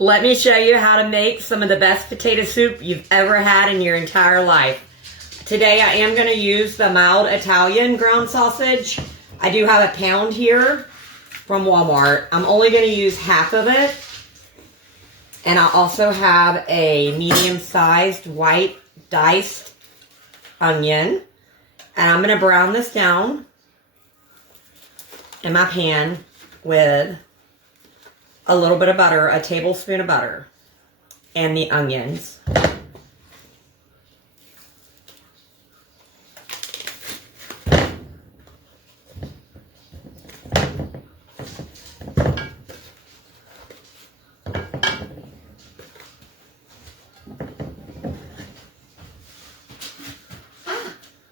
Let me show you how to make some of the best potato soup you've ever had in your entire life. Today I am going to use the mild Italian ground sausage. I do have a pound here from Walmart. I'm only going to use half of it. And I also have a medium-sized white diced onion. And I'm going to brown this down in my pan with a little bit of butter, a tablespoon of butter, and the onions.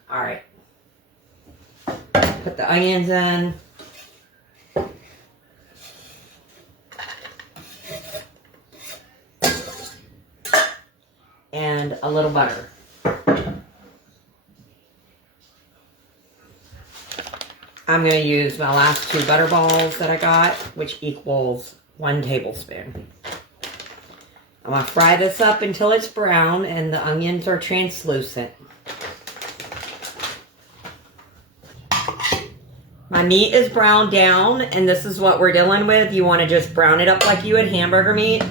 All right. Put the onions in. And a little butter. I'm going to use my last 2 butter balls that I got, which equals 1 tablespoon. I'm going to fry this up until it's brown and the onions are translucent. My meat is browned down, and this is what we're dealing with. You want to just brown it up like you would hamburger meat.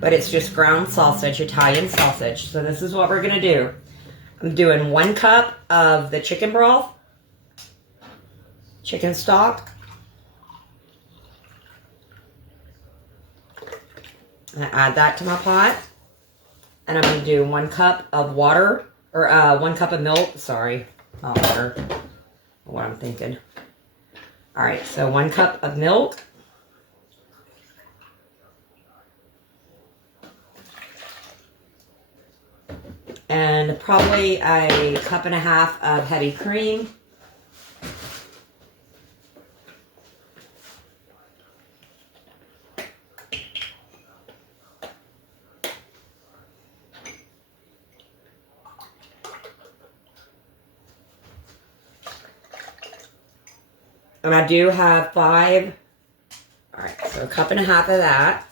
But it's just ground sausage, Italian sausage. So this is what we're going to do. I'm doing 1 cup of the chicken broth, chicken stock. I add that to my pot. And I'm going to do 1 cup of water, or 1 cup of milk. Sorry, not water. What I'm thinking. All right, so 1 cup of milk. And probably a cup and a half of heavy cream. And I do have 5, all right, so a cup and a half of that.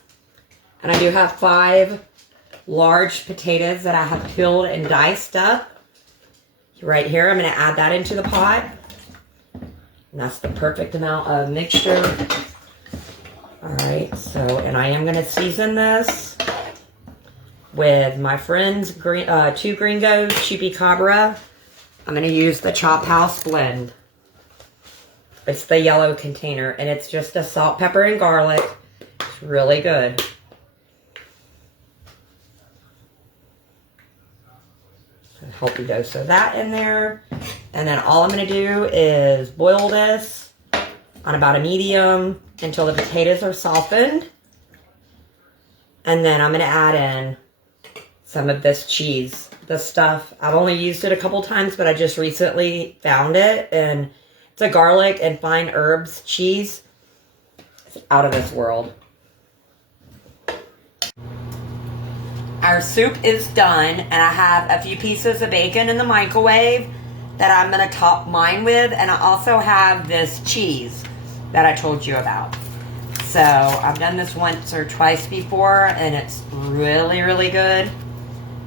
And I do have 5 large potatoes that I have peeled and diced up. Right here, I'm going to add that into the pot. And that's the perfect amount of mixture. Alright, so, and I am going to season this with my friend's 2 Gringos Chupacabra. I'm going to use the Chop House blend. It's the yellow container, and it's just a salt, pepper, and garlic. It's really good. A healthy dose of that in there. And then all I'm going to do is boil this on about a medium until the potatoes are softened. And then I'm going to add in some of this cheese. This stuff, I've only used it a couple times, but I just recently found it. And it's a garlic and fine herbs cheese. It's out of this world. Our soup is done, and I have a few pieces of bacon in the microwave that I'm going to top mine with, and I also have this cheese that I told you about. So I've done this once or twice before, and it's really, really good.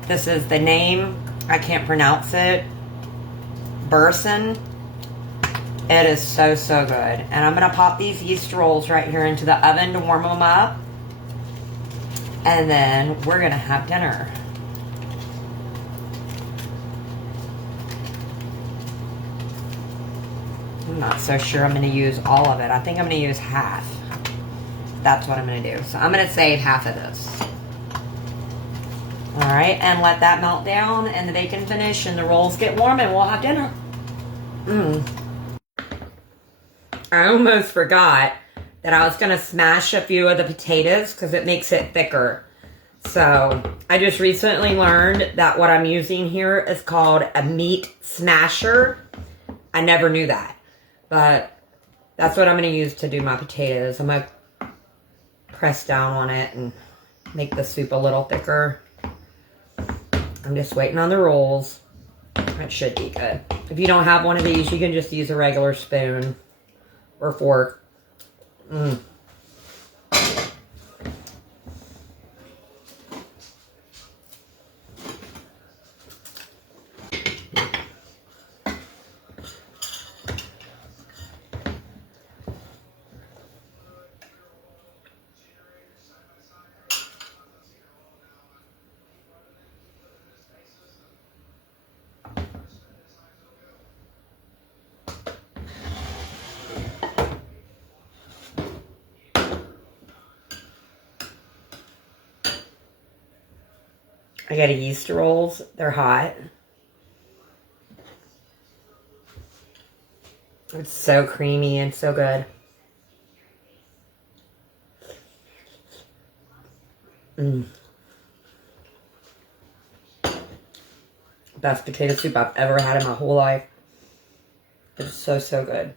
This is the name. I can't pronounce it. Burson. It is so, so good. And I'm going to pop these yeast rolls right here into the oven to warm them up. And then we're going to have dinner. I'm not so sure I'm going to use all of it. I think I'm going to use half. That's what I'm going to do. So I'm going to save half of this. Alright, and let that melt down and the bacon finish and the rolls get warm and we'll have dinner. I almost forgot that I was going to smash a few of the potatoes because it makes it thicker. So I just recently learned that what I'm using here is called a meat smasher. I never knew that. But that's what I'm going to use to do my potatoes. I'm going to press down on it and make the soup a little thicker. I'm just waiting on the rolls. That should be good. If you don't have one of these, you can just use a regular spoon or fork. I got a yeast rolls. They're hot. It's so creamy and so good. Best potato soup I've ever had in my whole life. It's so, so good.